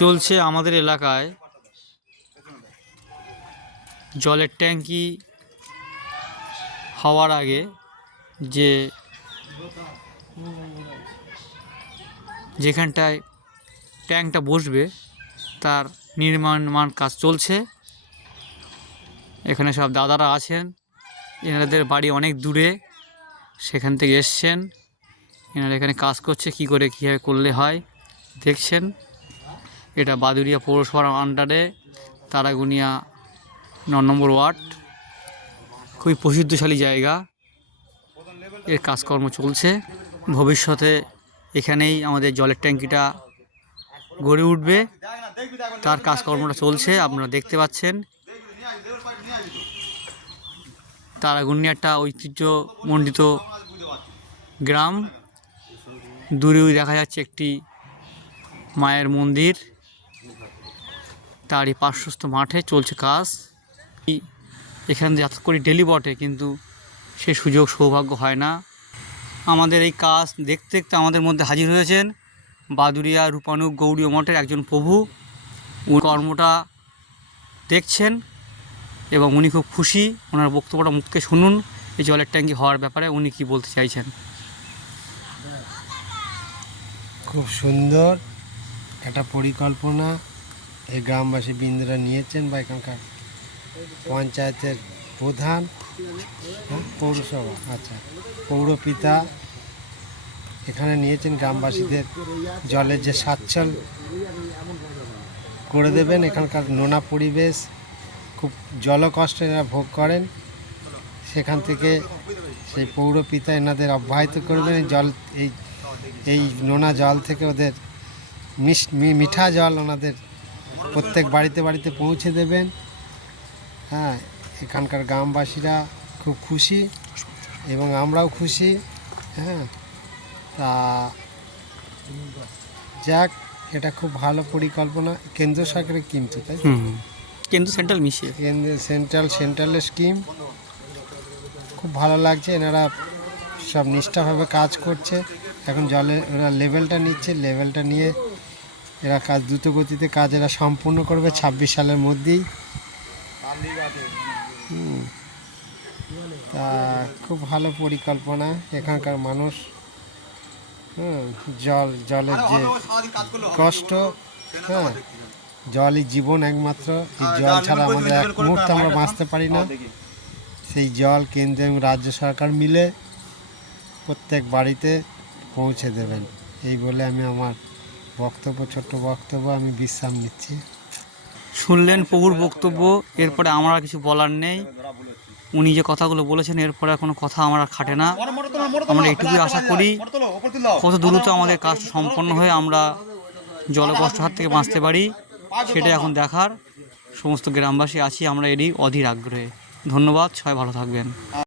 চলছে আমাদের এলাকায় জলের ট্যাঙ্কি হওয়ার আগে যেখানটায় ট্যাঙ্কটা বসবে তার নির্মাণ কাজ চলছে। এখানে সব দাদারা আছেন, এনাদের বাড়ি অনেক দূরে, সেখান থেকে এসছেন। এনারা এখানে কাজ করছে, কীভাবে করলে হয় দেখছেন। এটা বাদুড়িয়া পৌরসভার আন্ডারে তারাগুনিয়া 9 নম্বর ওয়ার্ড, খুবই প্রসিদ্ধশালী জায়গা। এর কাজকর্ম চলছে। ভবিষ্যতে এখানেই আমাদের জলের ট্যাঙ্কিটা গড়ে উঠবে, তার কাজকর্মটা চলছে, আপনারা দেখতে পাচ্ছেন। তারাগুনিয়া একটা ঐতিহ্যমণ্ডিত গ্রাম। দূরেও দেখা যাচ্ছে একটি মায়ের মন্দির, তারই পার্শ্বস্থ মাঠে চলছে কাজ। এখানে যাতায়াত করি ডেলি বটে, কিন্তু সে সুযোগ সৌভাগ্য হয় না। আমাদের এই কাজ দেখতে দেখতে আমাদের মধ্যে হাজির হয়েছেন বাদুড়িয়া রূপানুগ গৌড়ীয় মঠের একজন প্রভু। কর্মটা দেখছেন এবং উনি খুব খুশি। ওনার বক্তব্যটা মুখে শুনুন এই জলের ট্যাঙ্কি হওয়ার ব্যাপারে উনি কি বলতে চাইছেন। খুব সুন্দর একটা পরিকল্পনা এই গ্রামবাসী বৃন্দরা নিয়েছেন, বা এখানকার পঞ্চায়েতের প্রধান, পৌরসভা, আচ্ছা পৌরপিতা এখানে নিয়েছেন। গ্রামবাসীদের জলের যে স্বাচ্ছল করে দেবেন। এখানকার নোনা পরিবেশ, খুব জলকষ্ট এরা ভোগ করেন, সেখান থেকে সেই পৌরপিতা এনাদের অব্যাহত করবেন। এই নোনা জল থেকে ওদের মিঠা জল ওনাদের প্রত্যেক বাড়িতে বাড়িতে পৌঁছে দেবেন। হ্যাঁ, এখানকার গ্রামবাসীরা খুব খুশি এবং আমরাও খুশি। হ্যাঁ, তা যাক, এটা খুব ভালো পরিকল্পনা কেন্দ্র সরকারের, কিন্তু তাই কেন্দ্র সেন্ট্রাল মিশিয়ে সেন্ট্রালের স্কিম। খুব ভালো লাগছে, এনারা সব নিষ্ঠাভাবে কাজ করছে। এখন জলের ওরা লেভেলটা নিচ্ছে, লেভেলটা নিয়ে এরা কাজ দ্রুত গতিতে কাজ এরা সম্পূর্ণ করবে 26 সালের মধ্যেই। তা খুব ভালো পরিকল্পনা। এখানকার মানুষ জলের যে কষ্ট, হ্যাঁ, জলই জীবন একমাত্র। এই জল ছাড়া আমাদের এক মুহূর্তে আমরা বাঁচতে পারি না। সেই জল কেন্দ্র এবং রাজ্য সরকার মিলে প্রত্যেক বাড়িতে পৌঁছে দেবেন, এই বলে আমি আমার ছোট্ট বক্তব্য আমি বিশ্রাম নিচ্ছি। শুনলেন প্রভুর বক্তব্য, এরপরে আমার আর কিছু বলার নেই। উনি যে কথাগুলো বলেছেন এরপরে কোনো কথা আমার খাটে না। আমরা এটুকুই আশা করি কত দ্রুত আমাদের কাজ সম্পন্ন হয়ে আমরা জলকষ্ট হাত থেকে বাঁচতে পারি, সেটা এখন দেখার সমস্ত গ্রামবাসী আছি আমরা এরই অধীর আগ্রহে। ধন্যবাদ, সবাই ভালো থাকবেন।